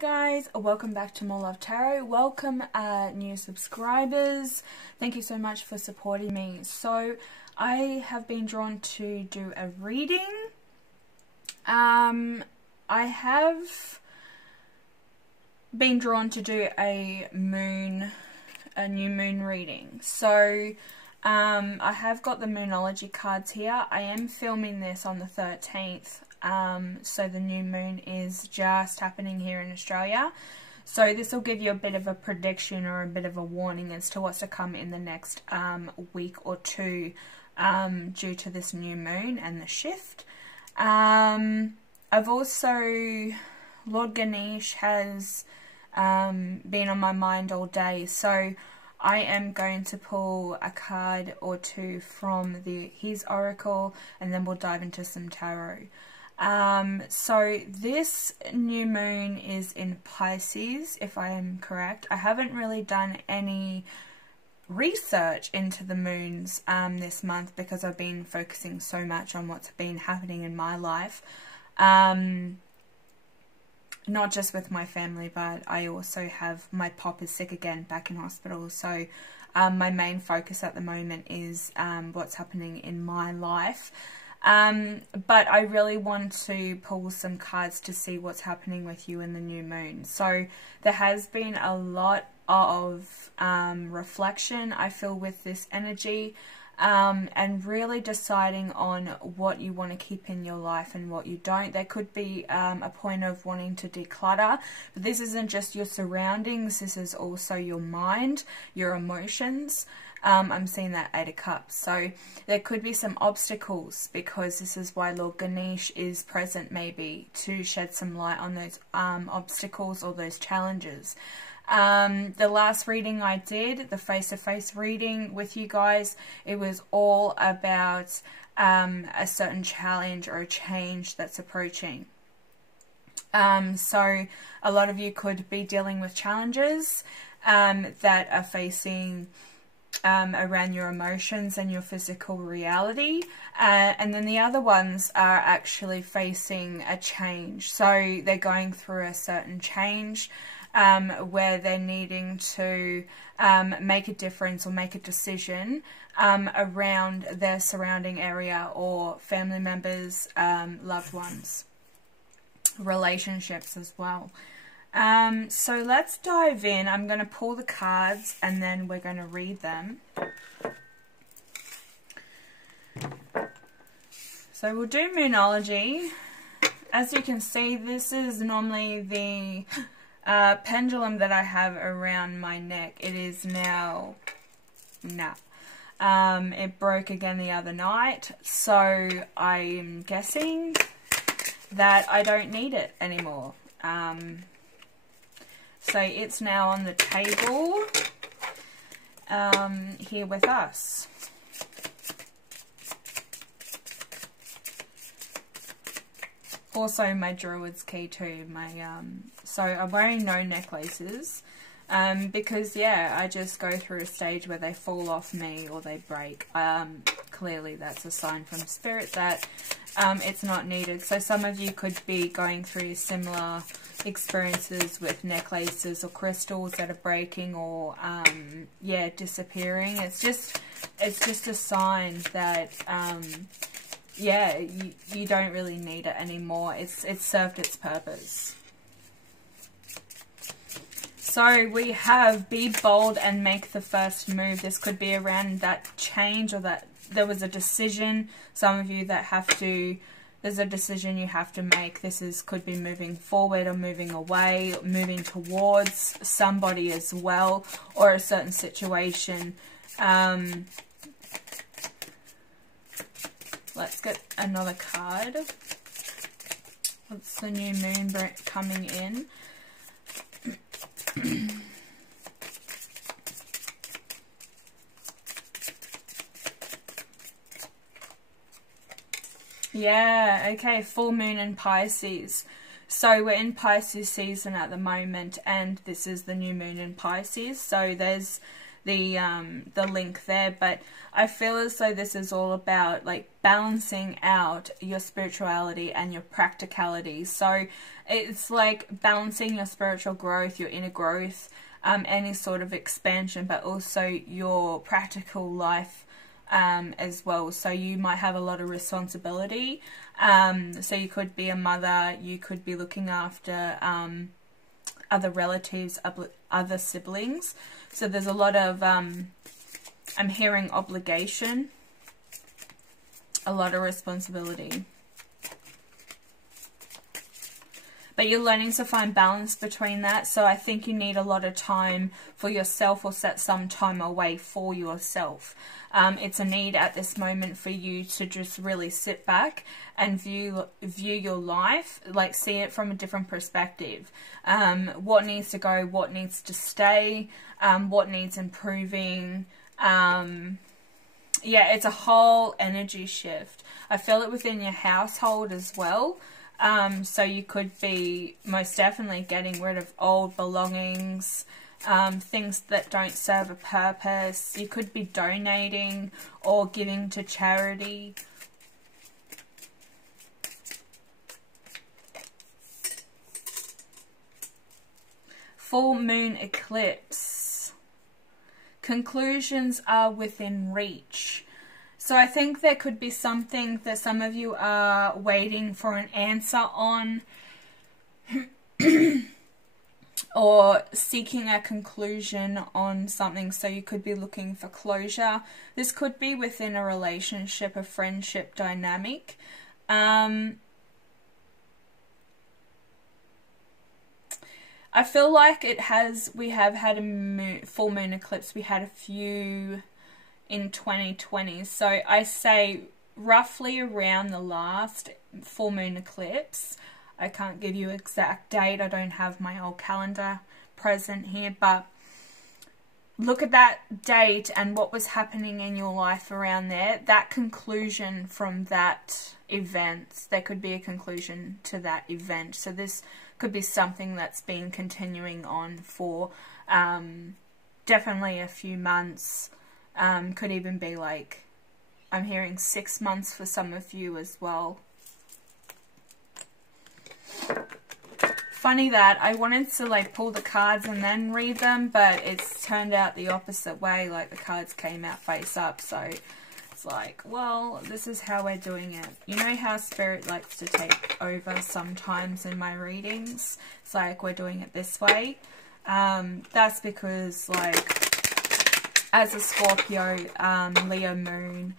Guys, welcome back to More Love Tarot. Welcome new subscribers. Thank you so much for supporting me. So I have been drawn to do a reading. I have been drawn to do a new moon reading. So I have got the Moonology cards here. I am filming this on the 13th. So the new moon is just happening here in Australia. So this will give you a bit of a prediction or a bit of a warning as to what's to come in the next week or two due to this new moon and the shift. I've also, Lord Ganesha has been on my mind all day, so I am going to pull a card or two from his oracle, and then we'll dive into some tarot. So this new moon is in Pisces, if I am correct. I haven't really done any research into the moons this month because I've been focusing so much on what's been happening in my life. Not just with my family, but I also have, my pop is sick again, back in hospital. So my main focus at the moment is what's happening in my life. But I really want to pull some cards to see what's happening with you in the new moon. So there has been a lot of reflection, I feel, with this energy, and really deciding on what you want to keep in your life and what you don't. There could be a point of wanting to declutter, but this isn't just your surroundings, this is also your mind, your emotions. I'm seeing that 8 of Cups. So there could be some obstacles, because this is why Lord Ganesha is present, maybe to shed some light on those obstacles or those challenges. The last reading I did, the face-to-face reading with you guys, it was all about a certain challenge or a change that's approaching. So a lot of you could be dealing with challenges that are facing around your emotions and your physical reality, and then the other ones are actually facing a change. So they're going through a certain change where they're needing to make a difference or make a decision around their surrounding area or family members, loved ones, relationships as well. So let's dive in. I'm going to pull the cards and then we're going to read them. So we'll do Moonology. As you can see, this is normally the pendulum that I have around my neck. It is now, it broke again the other night, so I'm guessing that I don't need it anymore. So it's now on the table here with us. Also my Druid's key too. So I'm wearing no necklaces because, yeah, I just go through a stage where they fall off me or they break. Clearly that's a sign from Spirit that it's not needed. So some of you could be going through similar experiences with necklaces or crystals that are breaking or yeah, disappearing. It's just a sign that yeah, you don't really need it anymore. It's served its purpose. So we have be bold and make the first move. This could be around that change, or that there was a decision. Some of you that there's a decision you have to make. Could be moving forward or moving away, moving towards somebody as well, or a certain situation. Let's get another card. What's the new moon coming in? Yeah, okay, full moon in Pisces. So we're in Pisces season at the moment, and this is the new moon in Pisces. So there's the link there, but I feel as though this is all about like balancing out your spirituality and your practicality. So it's like balancing your spiritual growth, your inner growth, any sort of expansion, but also your practical life as well. So you might have a lot of responsibility. So you could be a mother, you could be looking after other relatives, other siblings. So there's a lot of, I'm hearing obligation, a lot of responsibility. But you're learning to find balance between that. So I think you need a lot of time for yourself, or set some time away for yourself. It's a need at this moment for you to just really sit back and view your life, like see it from a different perspective. What needs to go, what needs to stay, what needs improving. Yeah, it's a whole energy shift. I feel it within your household as well. So you could be most definitely getting rid of old belongings, things that don't serve a purpose. You could be donating or giving to charity. Full moon eclipse. Conclusions are within reach. So I think there could be something that some of you are waiting for an answer on, or seeking a conclusion on something. So you could be looking for closure. This could be within a relationship, a friendship dynamic. I feel like we have had a full moon eclipse. We had a few in 2020. So I say roughly around the last full moon eclipse. I can't give you exact date. I don't have my old calendar present here, but look at that date and what was happening in your life around there. That conclusion from that event, there could be a conclusion to that event. So this could be something that's been continuing on for definitely a few months. Could even be like, I'm hearing 6 months for some of you as well. Funny that I wanted to like pull the cards and then read them, but it's turned out the opposite way. Like the cards came out face up, so it's like, well, this is how we're doing it. You know how Spirit likes to take over sometimes in my readings? It's like, we're doing it this way. That's because, like, as a Scorpio, Leo moon,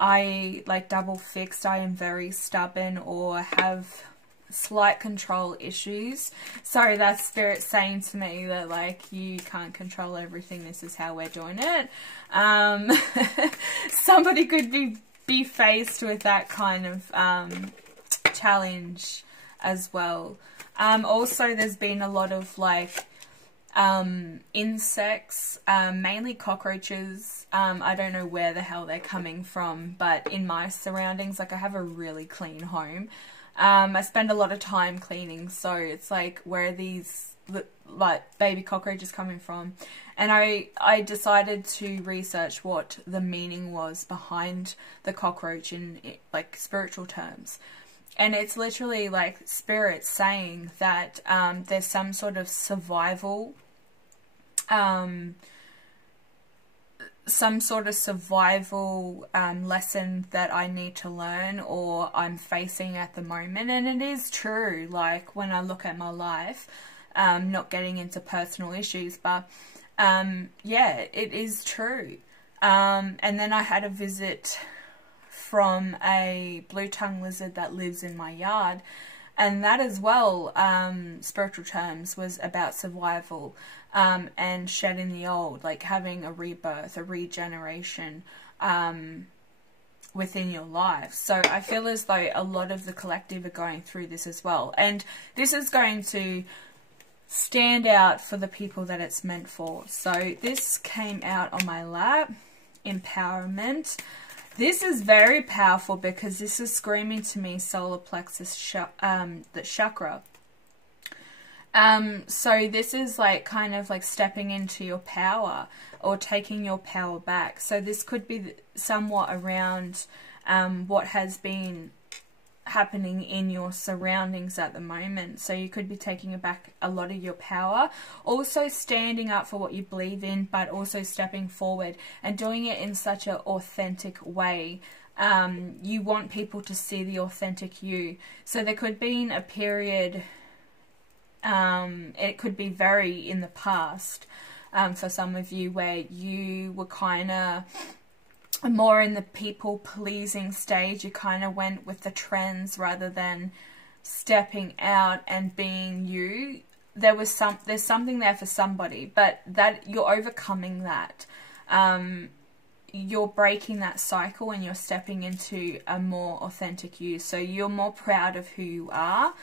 I like double fixed. I am very stubborn or have slight control issues. So that's Spirit saying to me that like, you can't control everything. This is how we're doing it. Somebody could be faced with that kind of challenge as well. Also, there's been a lot of like insects, mainly cockroaches. I don't know where the hell they're coming from, but in my surroundings, like I have a really clean home. I spend a lot of time cleaning, so it's like, where are these like baby cockroaches coming from? And I decided to research what the meaning was behind the cockroach in like spiritual terms. And it's literally like Spirit saying that there's some sort of survival lesson that I need to learn, or I'm facing at the moment. And it is true, like when I look at my life, not getting into personal issues, but yeah, it is true. And then I had a visit from a blue-tongued lizard that lives in my yard, and that as well, spiritual terms, was about survival, and shedding the old, like having a rebirth, a regeneration within your life. So I feel as though a lot of the collective are going through this as well, and this is going to stand out for the people that it's meant for. So this came out on my lap, empowerment. This is very powerful because this is screaming to me solar plexus, the chakra. So this is like kind of like stepping into your power or taking your power back. So this could be somewhat around what has been happening in your surroundings at the moment. So you could be taking back a lot of your power, also standing up for what you believe in, but also stepping forward and doing it in such an authentic way. You want people to see the authentic you. So there could be a period, it could be very in the past, for some of you, where you were kind of more in the people pleasing stage. You kind of went with the trends rather than stepping out and being you. There's something there for somebody, but that you're overcoming that. You're breaking that cycle and you're stepping into a more authentic you. So you're more proud of who you are.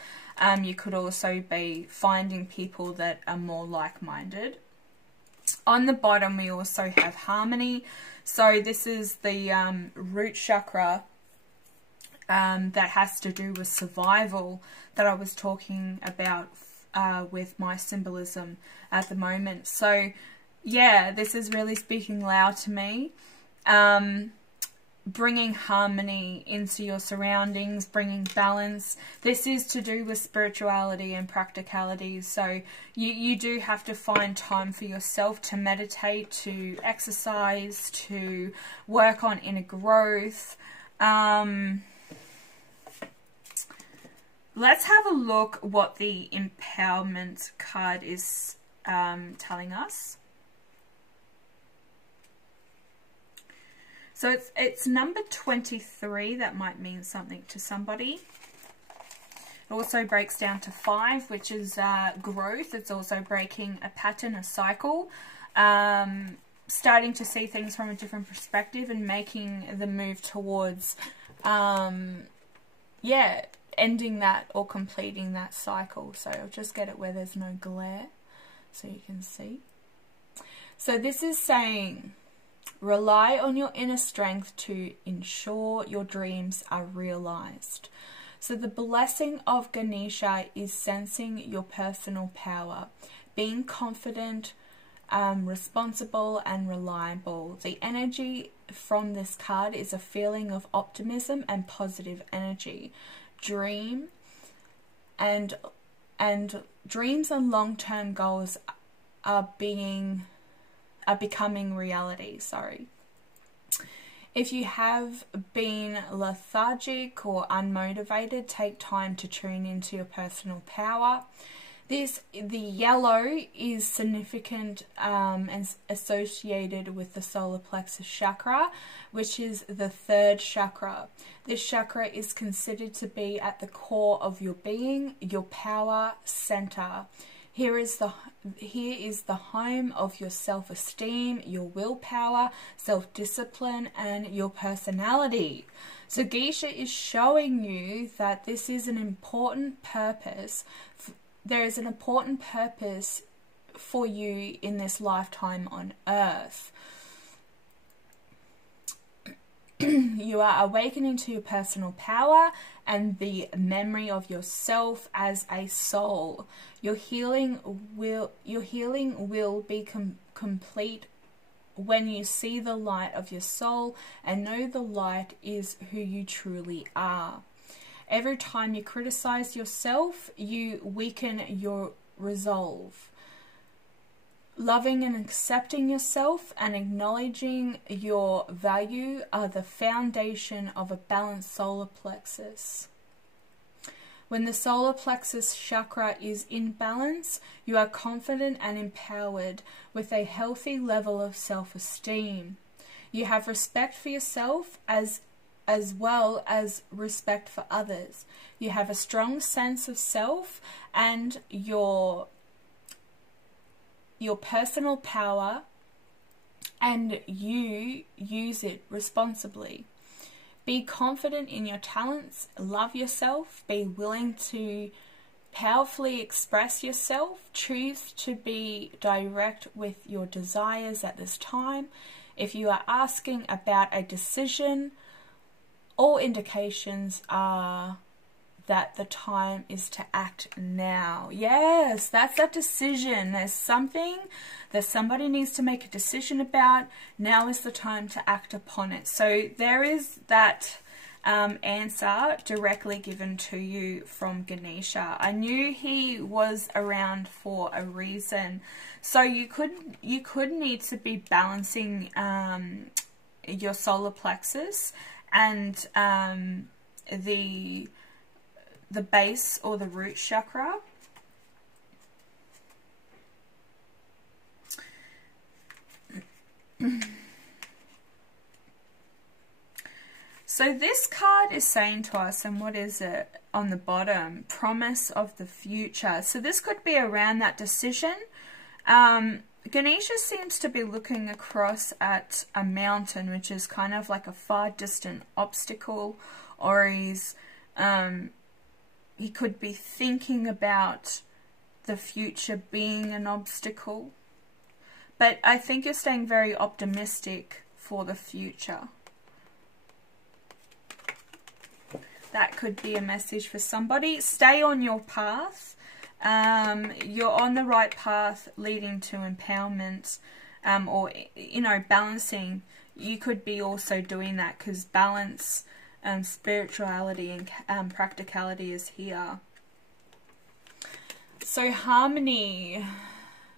You could also be finding people that are more like-minded. On the bottom, we also have harmony. So this is the root chakra that has to do with survival that I was talking about with my symbolism at the moment. So yeah, this is really speaking loud to me. Bringing harmony into your surroundings, bringing balance. This is to do with spirituality and practicality. So you do have to find time for yourself to meditate, to exercise, to work on inner growth. Let's have a look what the empowerment card is telling us. So it's number 23. That might mean something to somebody. It also breaks down to 5, which is growth. It's also breaking a pattern, a cycle. Starting to see things from a different perspective and making the move towards, yeah, ending that or completing that cycle. So I'll just get it where there's no glare so you can see. So this is saying, rely on your inner strength to ensure your dreams are realized. So the blessing of Ganesha is sensing your personal power, being confident, responsible and reliable. The energy from this card is a feeling of optimism and positive energy. Dream and dreams and long-term goals are becoming reality. Sorry. If you have been lethargic or unmotivated, take time to tune into your personal power. The yellow is significant and associated with the solar plexus chakra, which is the 3rd chakra. This chakra is considered to be at the core of your being, your power center. Here is the home of your self-esteem, your willpower, self-discipline, and your personality. So Ganesha is showing you that this is an important purpose. There is an important purpose for you in this lifetime on Earth. You are awakening to your personal power and the memory of yourself as a soul. Your healing will be complete when you see the light of your soul and know the light is who you truly are. Every time you criticize yourself, you weaken your resolve. Loving and accepting yourself and acknowledging your value are the foundation of a balanced solar plexus. When the solar plexus chakra is in balance, you are confident and empowered with a healthy level of self-esteem. You have respect for yourself as well as respect for others. You have a strong sense of self and your personal power, and you use it responsibly. Be confident in your talents, love yourself, be willing to powerfully express yourself, choose to be direct with your desires at this time. If you are asking about a decision, all indications are that the time is to act now. Yes, that's that decision. There's something that somebody needs to make a decision about. Now is the time to act upon it. So there is that answer directly given to you from Ganesha. I knew he was around for a reason. So you could need to be balancing your solar plexus and the base or the root chakra. So this card is saying to us, and what is it on the bottom? Promise of the future. So this could be around that decision. Ganesha seems to be looking across at a mountain, which is kind of like a far distant obstacle, or he could be thinking about the future being an obstacle. But I think you're staying very optimistic for the future. That could be a message for somebody. Stay on your path. You're on the right path leading to empowerment, or, you know, balancing. You could be also doing that because balance, spirituality and practicality is here. So harmony.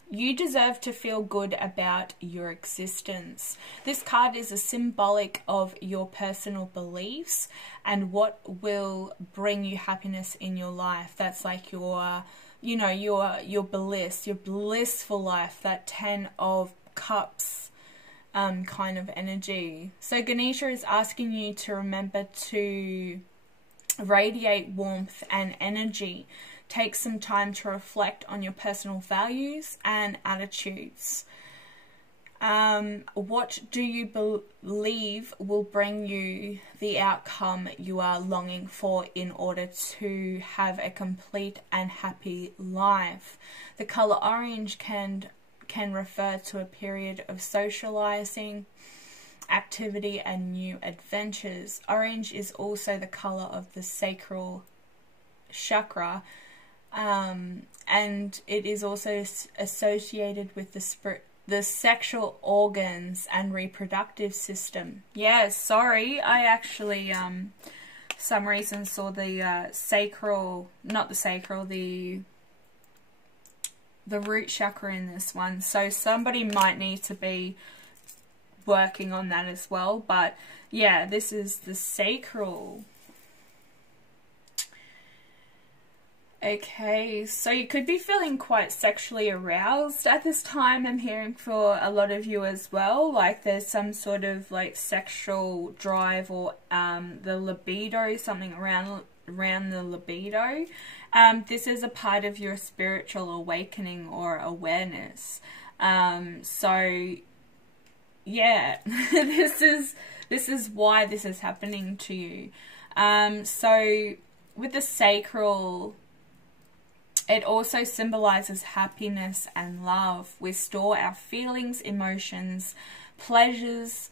You deserve to feel good about your existence. This card is a symbolic of your personal beliefs and what will bring you happiness in your life. That's like your, you know, your bliss, your blissful life, that 10 of Cups kind of energy. So Ganesha is asking you to remember to radiate warmth and energy. Take some time to reflect on your personal values and attitudes. What do you believe will bring you the outcome you are longing for in order to have a complete and happy life? The color orange can refer to a period of socializing, activity, and new adventures. Orange is also the color of the sacral chakra. And it is also associated with the sexual organs and reproductive system. Yeah, sorry, I actually, some reason saw the sacral, not the sacral, the root chakra in this one. So somebody might need to be working on that as well. But yeah, this is the sacral. Okay, so you could be feeling quite sexually aroused at this time. I'm hearing for a lot of you as well. Like there's some sort of like sexual drive or the libido, something around the libido. This is a part of your spiritual awakening or awareness. So yeah, this is why this is happening to you. So with the sacral, it also symbolizes happiness and love. We store our feelings, emotions, pleasures,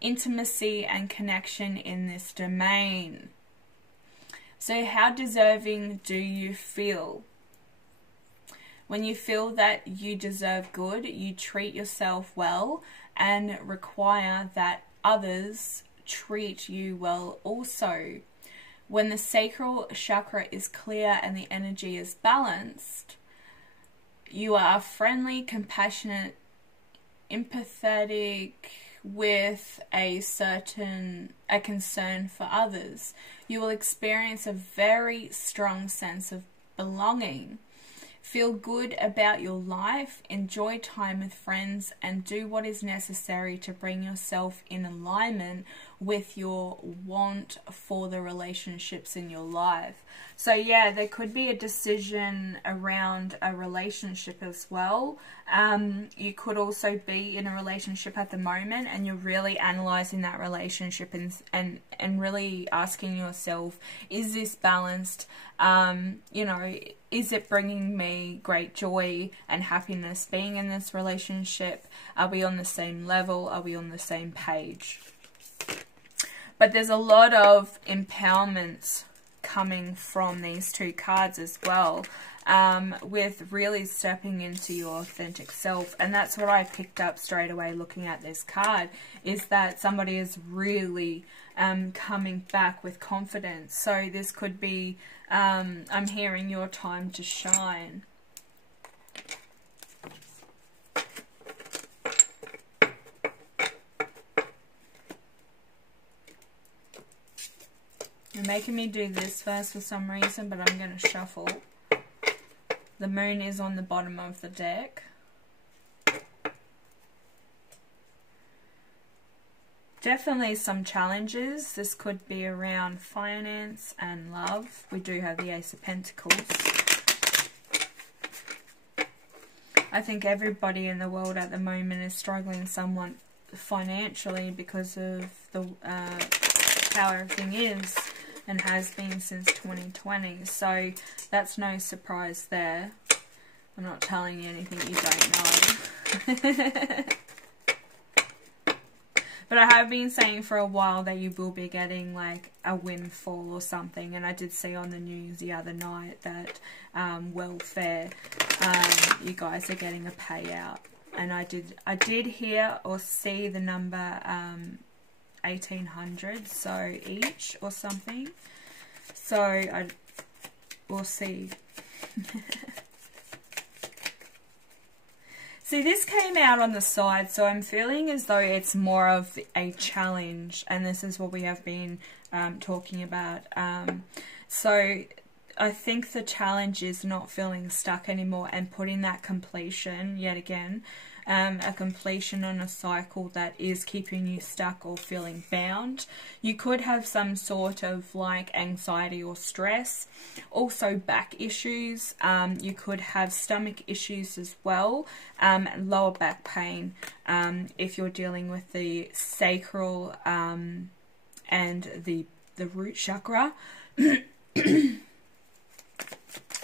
intimacy and connection in this domain. So how deserving do you feel? When you feel that you deserve good, you treat yourself well and require that others treat you well also. When the sacral chakra is clear and the energy is balanced, you are friendly, compassionate, empathetic, with a concern for others. You will experience a very strong sense of belonging. Feel good about your life, enjoy time with friends, and do what is necessary to bring yourself in alignment with your want for the relationships in your life. So yeah, there could be a decision around a relationship as well. You could also be in a relationship at the moment and you're really analysing that relationship and really asking yourself, is this balanced? You know, is it bringing me great joy and happiness being in this relationship? Are we on the same level? Are we on the same page? But there's a lot of empowerment coming from these two cards as well, with really stepping into your authentic self. And that's what I picked up straight away looking at this card, is that somebody is really coming back with confidence. So this could be, I'm hearing, your time to shine. You're making me do this first for some reason, but I'm going to shuffle. The moon is on the bottom of the deck. Definitely some challenges. This could be around finance and love. We do have the Ace of Pentacles. I think everybody in the world at the moment is struggling somewhat financially because of the how everything is and has been since 2020. So that's no surprise there. I'm not telling you anything you don't know. But I have been saying for a while that you will be getting like a windfall or something. And I did see on the news the other night that welfare, you guys are getting a payout. And I did hear or see the number 1,800, so each or something. So we'll see. See, this came out on the side, so I'm feeling as though it's more of a challenge, and this is what we have been talking about. So I think the challenge is not feeling stuck anymore and putting that completion, yet again, a completion on a cycle that is keeping you stuck or feeling bound. You could have some sort of like anxiety or stress, also back issues. You could have stomach issues as well, lower back pain, if you're dealing with the sacral and the root chakra.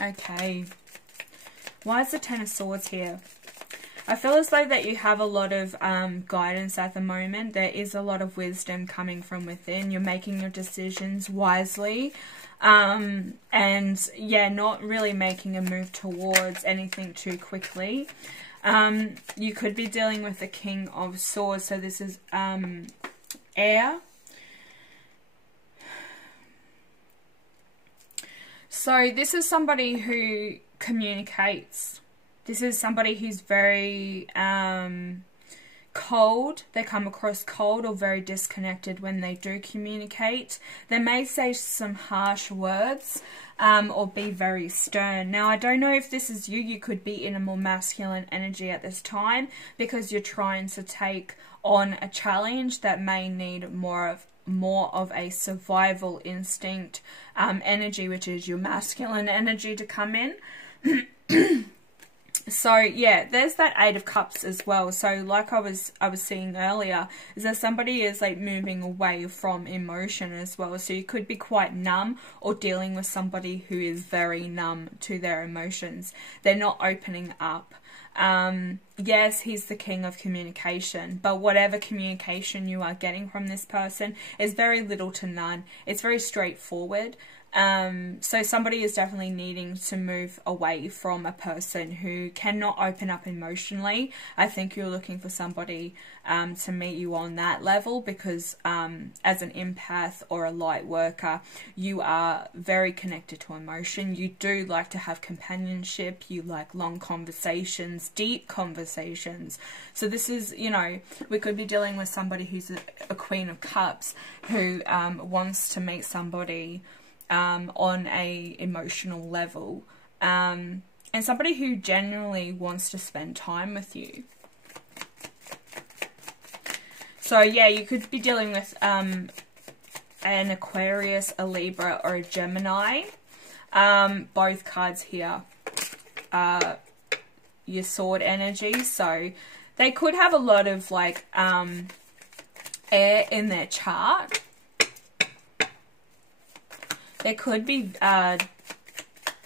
Okay, why is the Ten of Swords here? I feel as though that you have a lot of guidance at the moment. There is a lot of wisdom coming from within. You're making your decisions wisely. And yeah, not really making a move towards anything too quickly. You could be dealing with the King of Swords. So this is air. So this is somebody who communicates. This is somebody who's very cold. They come across cold or very disconnected when they do communicate. They may say some harsh words or be very stern. Now, I don't know if this is you. You could be in a more masculine energy at this time because you're trying to take on a challenge that may need more of a survival instinct energy, which is your masculine energy, to come in. So yeah, there's that Eight of Cups as well. So like I was seeing earlier, is that somebody is like moving away from emotion as well. So you could be quite numb or dealing with somebody who is very numb to their emotions. They're not opening up. Yes, he's the king of communication, but whatever communication you are getting from this person is very little to none. It's very straightforward. So somebody is definitely needing to move away from a person who cannot open up emotionally. I think you're looking for somebody to meet you on that level because as an empath or a light worker, you are very connected to emotion. You do like to have companionship. You like long conversations, deep conversations. So this is, you know, we could be dealing with somebody who's a Queen of Cups who wants to meet somebody on a emotional level, and somebody who genuinely wants to spend time with you. So yeah, you could be dealing with an Aquarius, a Libra, or a Gemini. Both cards here are your sword energy, so they could have a lot of like air in their chart. There could be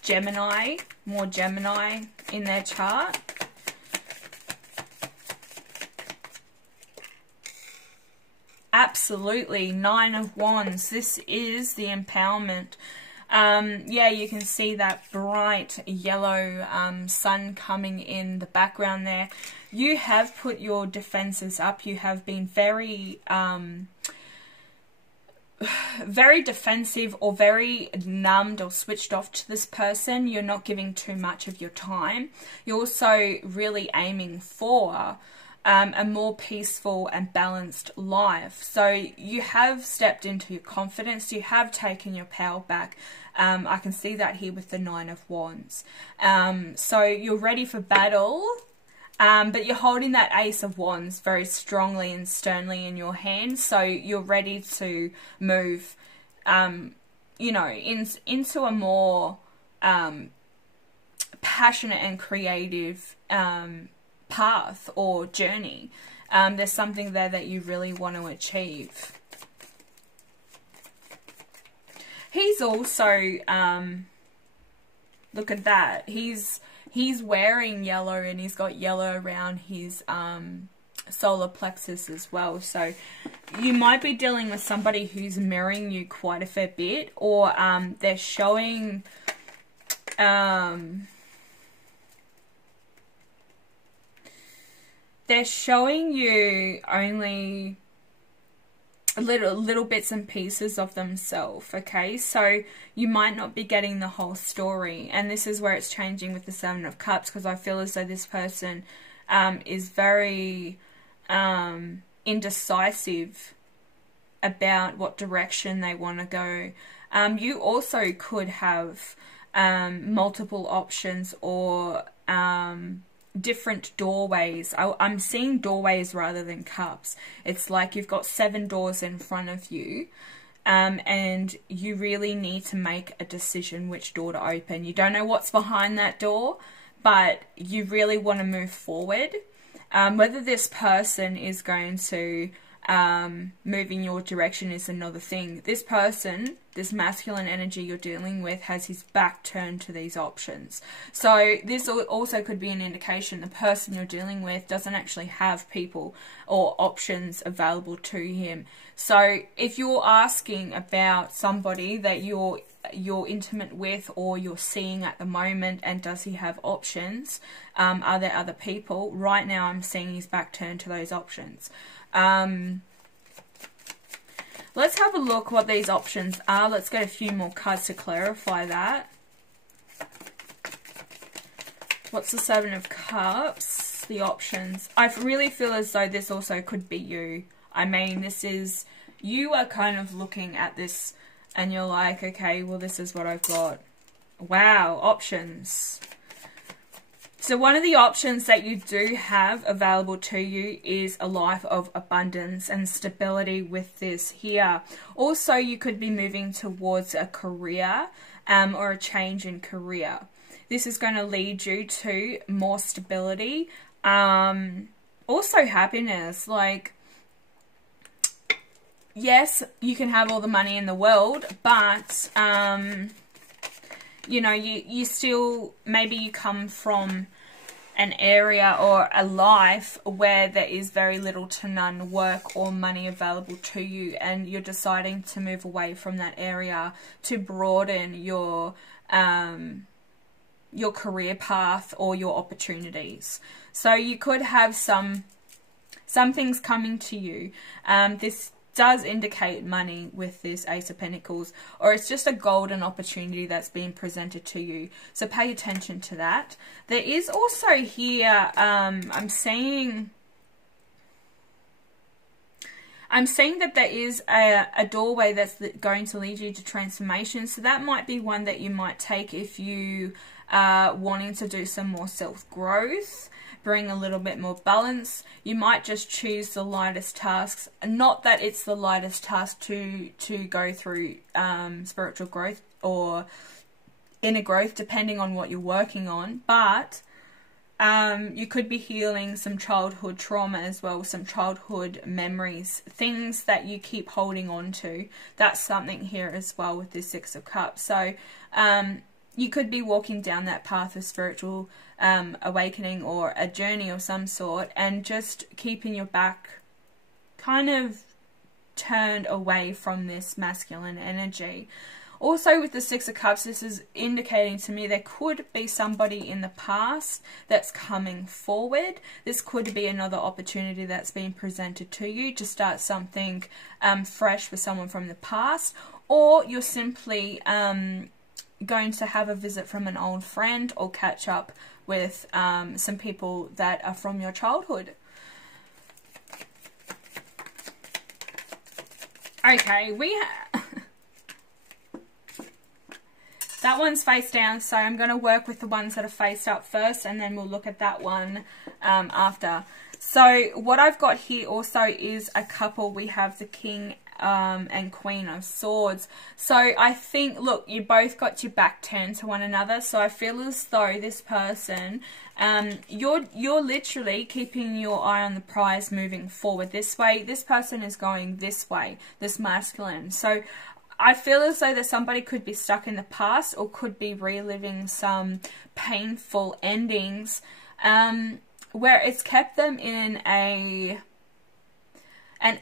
Gemini, more Gemini in their chart. Absolutely. Nine of Wands. This is the empowerment. Yeah, you can see that bright yellow sun coming in the background there. You have put your defenses up. You have been very very defensive or very numbed or switched off to this person. You're not giving too much of your time. You're also really aiming for a more peaceful and balanced life. So you have stepped into your confidence. You have taken your power back. I can see that here with the Nine of Wands. So you're ready for battle. But you're holding that Ace of Wands very strongly and sternly in your hand. So you're ready to move, you know, into a more passionate and creative path or journey. There's something there that you really want to achieve. He's also, look at that. He's wearing yellow and he's got yellow around his solar plexus as well. So you might be dealing with somebody who's mirroring you quite a fair bit, or they're showing you only little bits and pieces of themselves, okay? So you might not be getting the whole story, and this is where it's changing with the Seven of Cups, because I feel as though this person is very indecisive about what direction they want to go. You also could have multiple options or different doorways. I'm seeing doorways rather than cups. It's like you've got 7 doors in front of you, and you really need to make a decision which door to open. You don't know what's behind that door, but you really want to move forward. Whether this person is going to move in your direction is another thing. This person, this masculine energy you're dealing with, has his back turned to these options. So this also could be an indication the person you're dealing with doesn't actually have people or options available to him. So if you're asking about somebody that you're intimate with or you're seeing at the moment, and does he have options, are there other people, right now I'm seeing his back turned to those options. Let's have a look what these options are. Let's get a few more cards to clarify that. What's the Seven of Cups? The options. I really feel as though this also could be you. I mean, this is, you are kind of looking at this and you're like, okay, well, this is what I've got. Wow, options. So one of the options that you do have available to you is a life of abundance and stability with this here. Also, you could be moving towards a career or a change in career. This is going to lead you to more stability. Also happiness. Like, yes, you can have all the money in the world, but you know, you still, maybe you come from an area or a life where there is very little to none work or money available to you, and you're deciding to move away from that area to broaden your career path or your opportunities. So you could have some things coming to you. This does indicate money with this Ace of Pentacles, or it's just a golden opportunity that's being presented to you. So pay attention to that. There is also here, I'm seeing that there is a doorway that's going to lead you to transformation. So that might be one that you might take if you are wanting to do some more self-growth, bring a little bit more balance. You might just choose the lightest tasks. Not that it's the lightest task to go through spiritual growth or inner growth, depending on what you're working on. But you could be healing some childhood trauma as well, some childhood memories, things that you keep holding on to. That's something here as well with this Six of Cups. So you could be walking down that path of spiritual awakening or a journey of some sort, and just keeping your back kind of turned away from this masculine energy. Also with the Six of Cups, this is indicating to me there could be somebody in the past that's coming forward. This could be another opportunity that's being presented to you to start something fresh with someone from the past. Or you're simply going to have a visit from an old friend or catch up with some people that are from your childhood. Okay, that one's face down, so I'm going to work with the ones that are face up first, and then we'll look at that one after. So what I've got here also is a couple. We have the King and Queen of Swords. So I think, look, you both got your back turned to one another. So I feel as though this person, you're literally keeping your eye on the prize, moving forward this way. This person is going this way, this masculine. So I feel as though that somebody could be stuck in the past or could be reliving some painful endings where it's kept them in an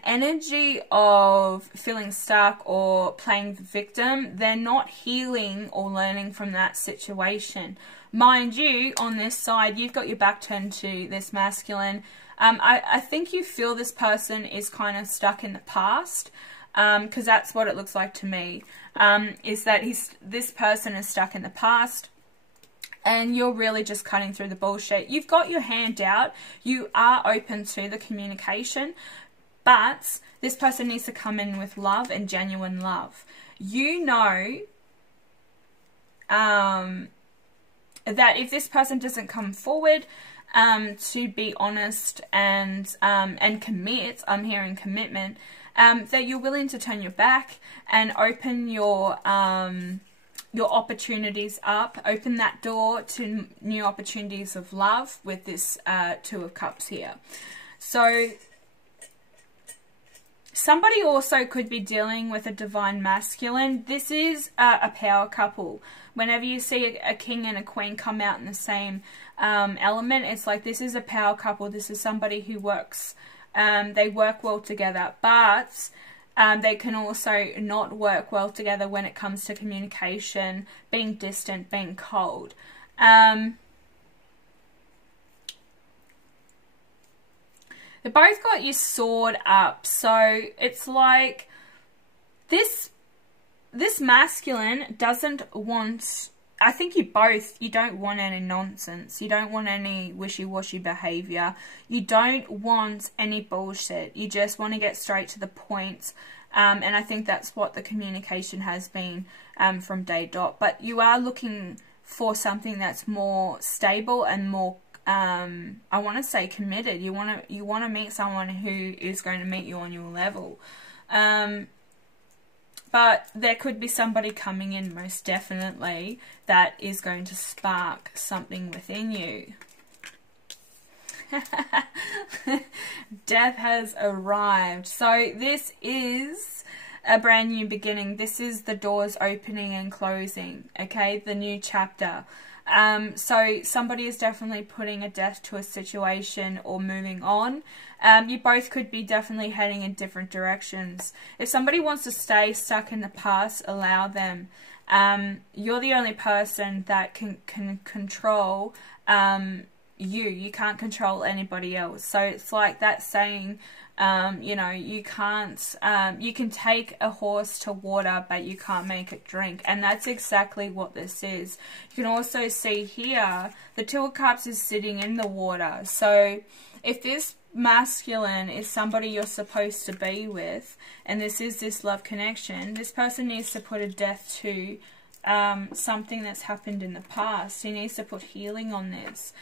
energy of feeling stuck or playing the victim. They're not healing or learning from that situation. Mind you, on this side, you've got your back turned to this masculine. I think you feel this person is kind of stuck in the past. Because that's what it looks like to me, is that this person is stuck in the past and you're really just cutting through the bullshit. You've got your hand out, you are open to the communication, but this person needs to come in with love and genuine love. You know that if this person doesn't come forward to be honest and commit, I'm hearing commitment, that you're willing to turn your back and open your opportunities up, open that door to new opportunities of love with this Two of Cups here. So somebody also could be dealing with a divine masculine. This is a power couple. Whenever you see a king and a queen come out in the same element, it's like this is a power couple. This is somebody who works. They work well together, but they can also not work well together when it comes to communication, being distant, being cold. They both got your sword up, so it's like this masculine doesn't want... I think you don't want any nonsense. You don't want any wishy-washy behavior. You don't want any bullshit. You just want to get straight to the point. And I think that's what the communication has been from day dot. But you are looking for something that's more stable and more, I want to say, committed. You want to meet someone who is going to meet you on your level. But there could be somebody coming in, most definitely, that is going to spark something within you. Death has arrived. So this is a brand new beginning. This is the doors opening and closing, okay? The new chapter. So somebody is definitely putting a death to a situation or moving on. You both could be definitely heading in different directions. If somebody wants to stay stuck in the past, allow them. You're the only person that can control you. You can't control anybody else. So it's like that saying, you know, you can't, you can take a horse to water, but you can't make it drink. And that's exactly what this is. You can also see here, the Two of Cups is sitting in the water. So if this masculine is somebody you're supposed to be with, and this is this love connection, this person needs to put a death to something that's happened in the past. He needs to put healing on this.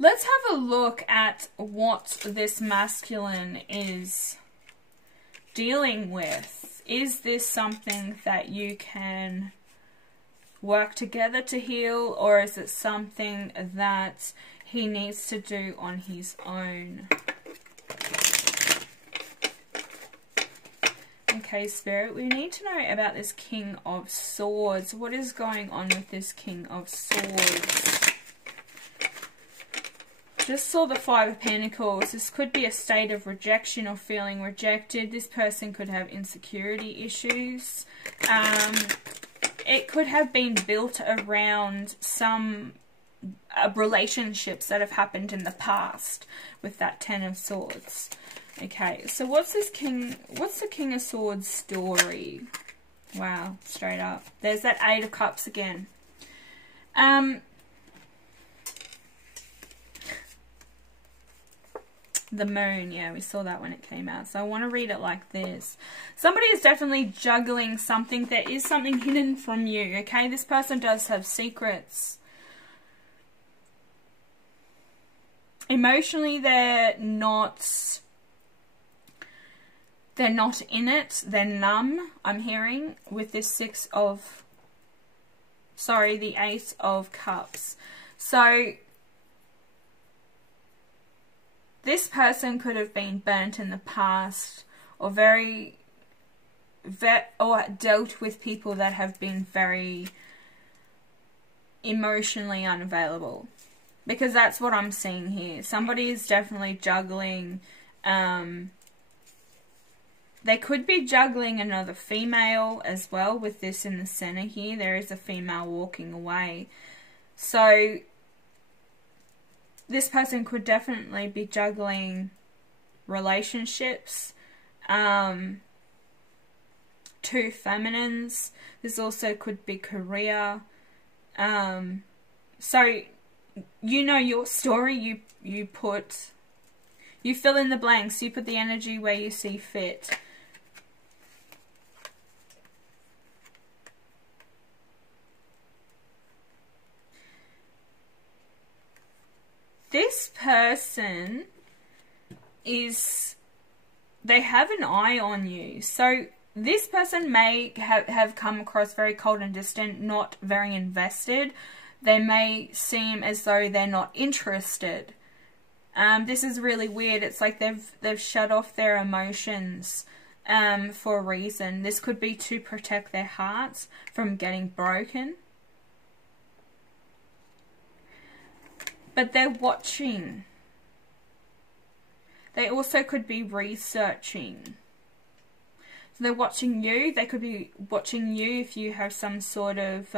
Let's have a look at what this masculine is dealing with. Is this something that you can work together to heal, or is it something that he needs to do on his own? Okay, Spirit, we need to know about this King of Swords. What is going on with this King of Swords? just saw the Five of Pentacles. This could be a state of rejection or feeling rejected. This person could have insecurity issues. It could have been built around some relationships that have happened in the past with that Ten of Swords. Okay, so what's the King of Swords story? Wow, straight up. There's that Eight of Cups again. The moon, yeah, we saw that when it came out. So I want to read it like this. Somebody is definitely juggling something. There is something hidden from you, okay? This person does have secrets. Emotionally, they're not in it. They're numb, I'm hearing, with this the Ace of Cups. So this person could have been burnt in the past, or or dealt with people that have been very emotionally unavailable. Because that's what I'm seeing here. Somebody is definitely juggling. They could be juggling another female as well with this in the center here. There is a female walking away. So this person could definitely be juggling relationships. Two feminines. This also could be career. So you know your story. You fill in the blanks. You put the energy where you see fit. This person they have an eye on you. So this person may have come across very cold and distant, not very invested. They may seem as though they're not interested. This is really weird. It's like they've shut off their emotions for a reason. This could be to protect their hearts from getting broken. But they're watching. They also could be researching. So they're watching you. They could be watching you if you have some sort of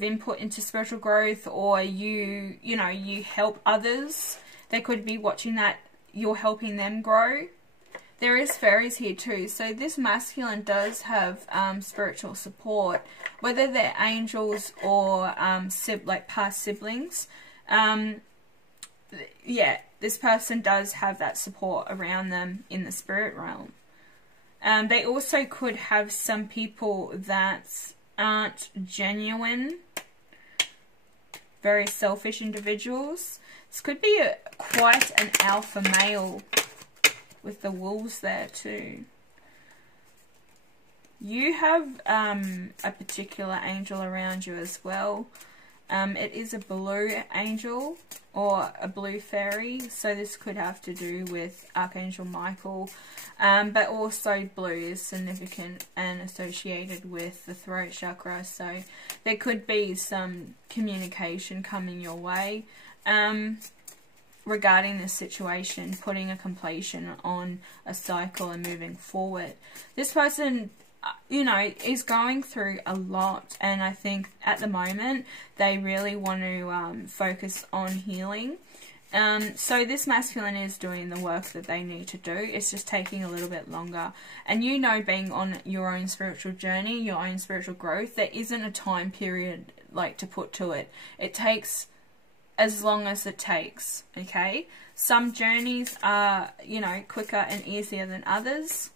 input into spiritual growth, or you help others. They could be watching that you're helping them grow. There is fairies here too. So this masculine does have spiritual support, whether they're angels or like past siblings. Yeah, this person does have that support around them in the spirit realm. They also could have some people that aren't genuine, very selfish individuals. This could be quite an alpha male with the wolves there too. You have a particular angel around you as well. It is a blue angel or a blue fairy, so this could have to do with Archangel Michael, but also blue is significant and associated with the throat chakra, so there could be some communication coming your way regarding this situation, putting a completion on a cycle and moving forward. This person, is going through a lot, and I think at the moment they really want to focus on healing. So this masculine is doing the work that they need to do. It's just taking a little bit longer. And being on your own spiritual journey, your own spiritual growth, there isn't a time period like to put to it. It takes as long as it takes, okay? Some journeys are, quicker and easier than others.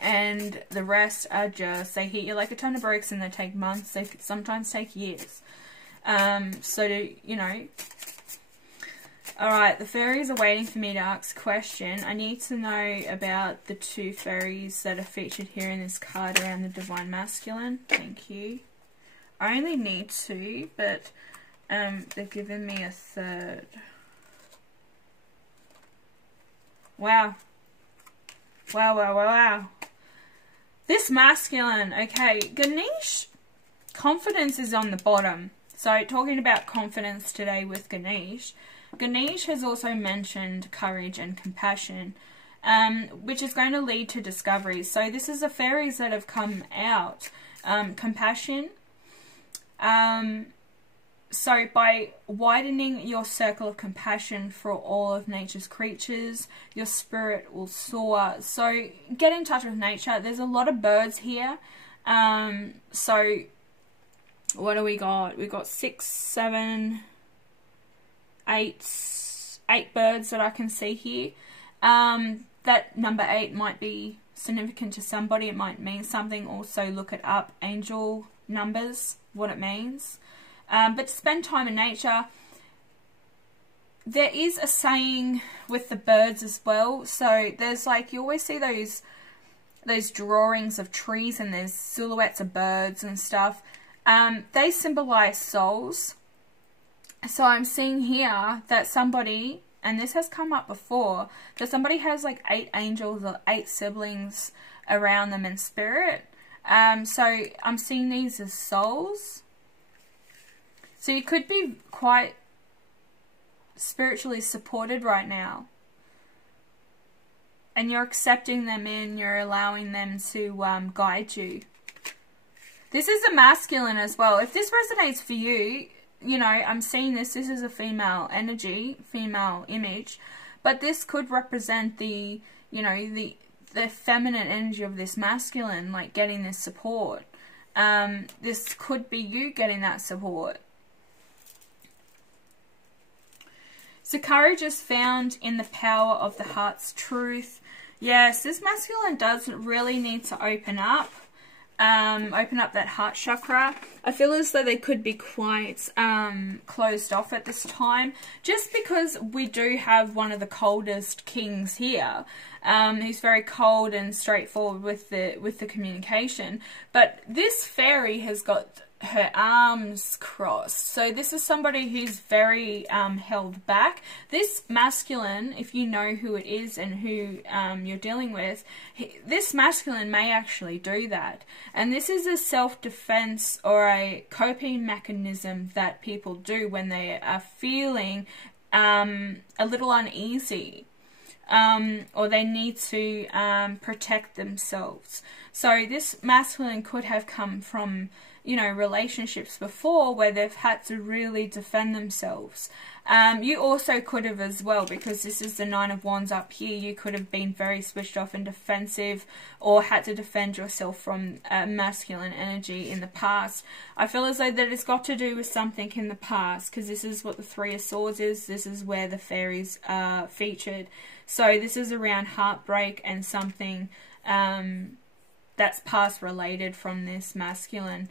And the rest are just, they hit you like a ton of bricks and they take months, they sometimes take years. Alright, the fairies are waiting for me to ask a question. I need to know about the two fairies that are featured here in this card around the Divine Masculine. Thank you. I only need two, but they've given me a third. Wow. Wow, wow, wow, wow. This masculine, okay, Ganesha, confidence is on the bottom. So talking about confidence today with Ganesh, Ganesh has also mentioned courage and compassion, which is going to lead to discovery. So this is the fairies that have come out. Compassion. So by widening your circle of compassion for all of nature's creatures, your spirit will soar. So get in touch with nature. There's a lot of birds here. So what do we got? We've got 6, 7, 8 birds that I can see here. That number 8 might be significant to somebody. It might mean something. Also look it up. Angel numbers, what it means. But spend time in nature. There is a saying with the birds as well. So there's like, you always see those drawings of trees and there's silhouettes of birds and stuff. They symbolize souls. So I'm seeing here that somebody, and this has come up before, that somebody has like 8 angels or 8 siblings around them in spirit. So I'm seeing these as souls. So you could be quite spiritually supported right now. And you're accepting them in, you're allowing them to guide you. This is a masculine as well. If this resonates for you, you know, I'm seeing this is a female energy, female image. But this could represent the, you know, the feminine energy of this masculine, like getting this support. This could be you getting that support. So courage is found in the power of the heart's truth. Yes, this masculine does really need to open up that heart chakra. I feel as though they could be quite closed off at this time, just because we do have one of the coldest kings here. He's very cold and straightforward with the communication. But this fairy has got her arms crossed. So this is somebody who's very held back. This masculine, if you know who it is and who you're dealing with, this masculine may actually do that. And this is a self-defense or a coping mechanism that people do when they are feeling a little uneasy. Or they need to protect themselves. So this masculine could have come from, you know, relationships before where they've had to really defend themselves. You also could have as well, because this is the 9 of Wands up here, you could have been very switched off and defensive or had to defend yourself from masculine energy in the past. I feel as though that it's got to do with something in the past, because this is what the 3 of Swords is. This is where the fairies are featured. So this is around heartbreak and something that's past related from this masculine.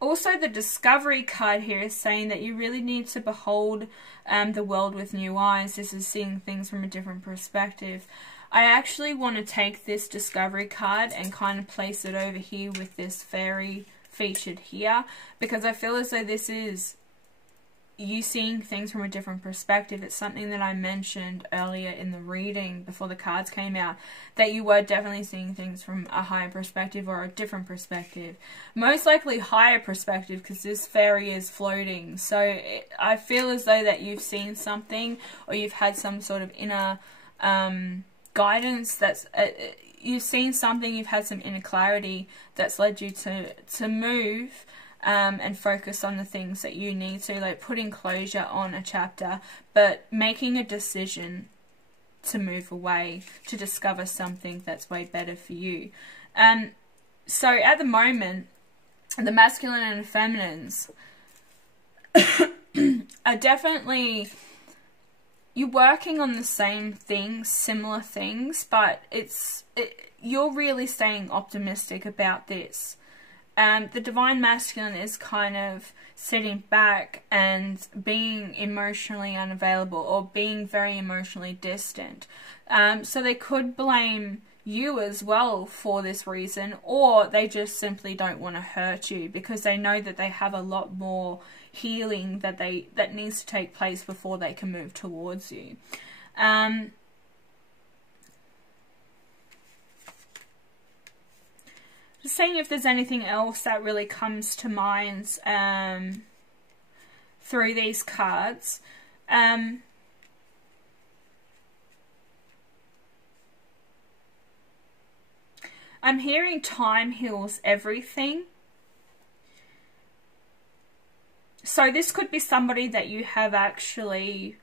Also, the discovery card here is saying that you really need to behold the world with new eyes. This is seeing things from a different perspective. I actually want to take this discovery card and kind of place it over here with this fairy featured here, because I feel as though this is you seeing things from a different perspective. It's something that I mentioned earlier in the reading before the cards came out, that you were definitely seeing things from a higher perspective or a different perspective. Most likely higher perspective, because this fairy is floating. So I feel as though that you've seen something, or you've had some sort of inner guidance that's you've seen something, you've had some inner clarity that's led you to move and focus on the things that you need to, like putting closure on a chapter, but making a decision to move away, to discover something that's way better for you. So at the moment, the masculine and the feminines are definitely, you're working on the same things, similar things, but you're really staying optimistic about this. The divine masculine is kind of sitting back and being emotionally unavailable, or being very emotionally distant. So they could blame you as well for this reason, or they just simply don't want to hurt you because they know that they have a lot more healing that needs to take place before they can move towards you. Just seeing if there's anything else that really comes to mind through these cards. I'm hearing time heals everything. So this could be somebody that you have actually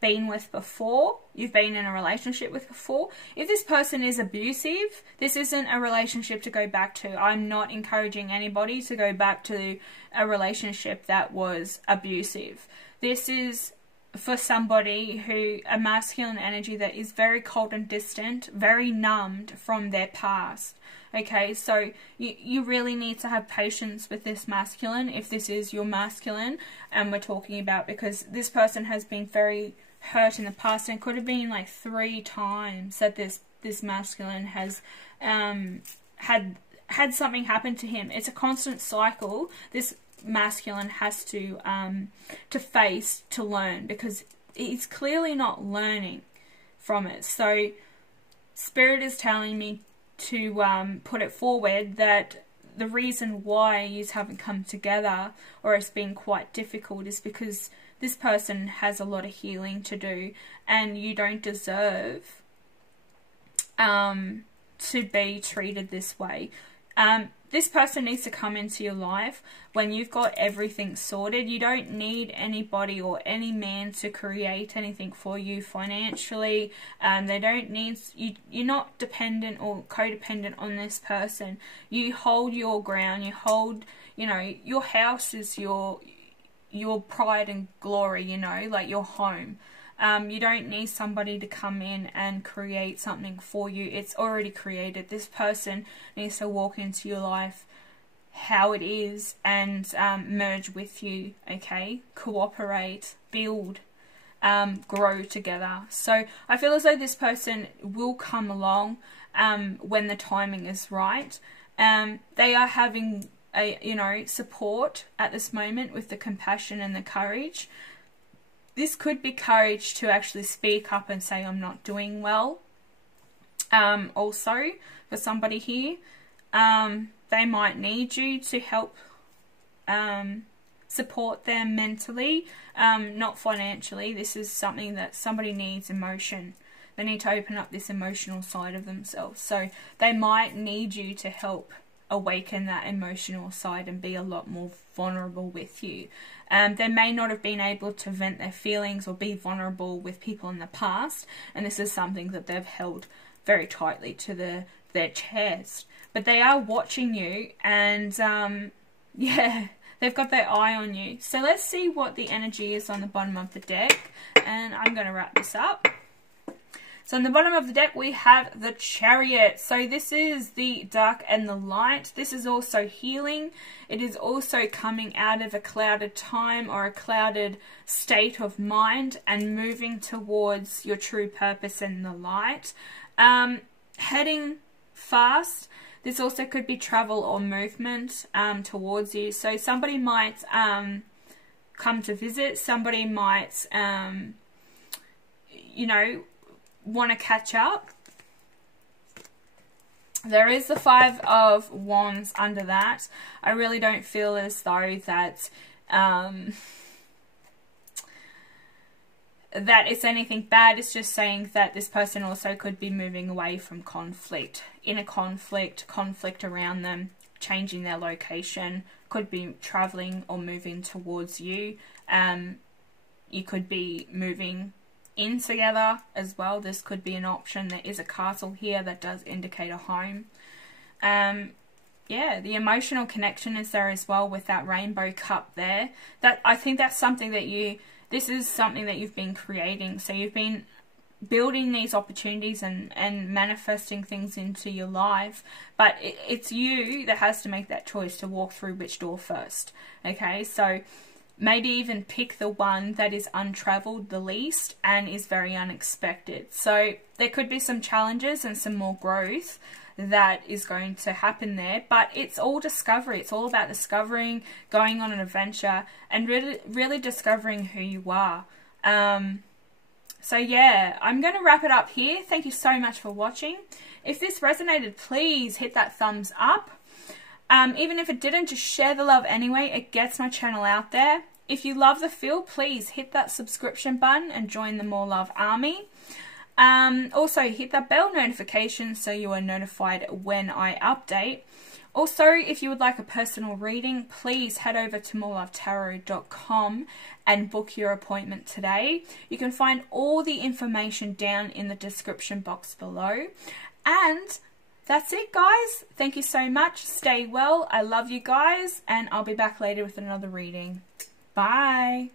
been with before, you've been in a relationship with before. If this person is abusive, this isn't a relationship to go back to. I'm not encouraging anybody to go back to a relationship that was abusive. This is for somebody who, a masculine energy that is very cold and distant, very numbed from their past. Okay, so you really need to have patience with this masculine, if this is your masculine, and we're talking about, because this person has been very hurt in the past, and it could have been like 3 times that this masculine has had something happen to him. It's a constant cycle this masculine has to face, to learn, because he's clearly not learning from it. So Spirit is telling me to put it forward that the reason why you haven't come together, or it's been quite difficult, is because this person has a lot of healing to do, and you don't deserve to be treated this way. This person needs to come into your life when you've got everything sorted. You don't need anybody or any man to create anything for you financially. They don't need you. You're not dependent or codependent on this person. You hold your ground. You hold, you know, your house is your pride and glory, you know, like your home. You don't need somebody to come in and create something for you. It's already created. This person needs to walk into your life how it is and merge with you, okay? Cooperate, build, grow together. So I feel as though this person will come along when the timing is right. They are having support at this moment with the compassion and the courage. This could be courage to actually speak up and say, I'm not doing well. Also, for somebody here, they might need you to help support them mentally, not financially. This is something that somebody needs, emotion. They need to open up this emotional side of themselves. So they might need you to help awaken that emotional side and be a lot more vulnerable with you. They may not have been able to vent their feelings or be vulnerable with people in the past, and this is something that they've held very tightly to their chest. But they are watching you, and yeah, they've got their eye on you. So let's see what the energy is on the bottom of the deck, and I'm going to wrap this up. So on the bottom of the deck, we have the Chariot. So this is the dark and the light. This is also healing. It is also coming out of a clouded time or a clouded state of mind and moving towards your true purpose in the light. Heading fast. This also could be travel or movement towards you. So somebody might come to visit. Somebody might, want to catch up. There is the 5 of Wands under that. I really don't feel as though that that it's anything bad. It's just saying that this person also could be moving away from conflict, inner conflict around them, changing their location, could be traveling or moving towards you. You could be moving in together as well. This could be an option. There is a castle here that does indicate a home. Yeah, the emotional connection is there as well with that rainbow cup there. That, I think that's something that this is something that you've been creating. So you've been building these opportunities and manifesting things into your life, but it's you that has to make that choice to walk through which door first. Okay, so maybe even pick the one that is untraveled the least and is very unexpected. So there could be some challenges and some more growth that is going to happen there, but it's all discovery. It's all about discovering, going on an adventure, and really discovering who you are. So yeah, I'm going to wrap it up here. Thank you so much for watching. If this resonated, please hit that thumbs up. Even if it didn't, just share the love anyway. It gets my channel out there. If you love the feel, please hit that subscription button and join the More Love Army. Also, hit that bell notification so you are notified when I update. Also, if you would like a personal reading, please head over to morelovetarot.com and book your appointment today. You can find all the information down in the description box below. And that's it, guys. Thank you so much. Stay well. I love you guys, and I'll be back later with another reading. Bye.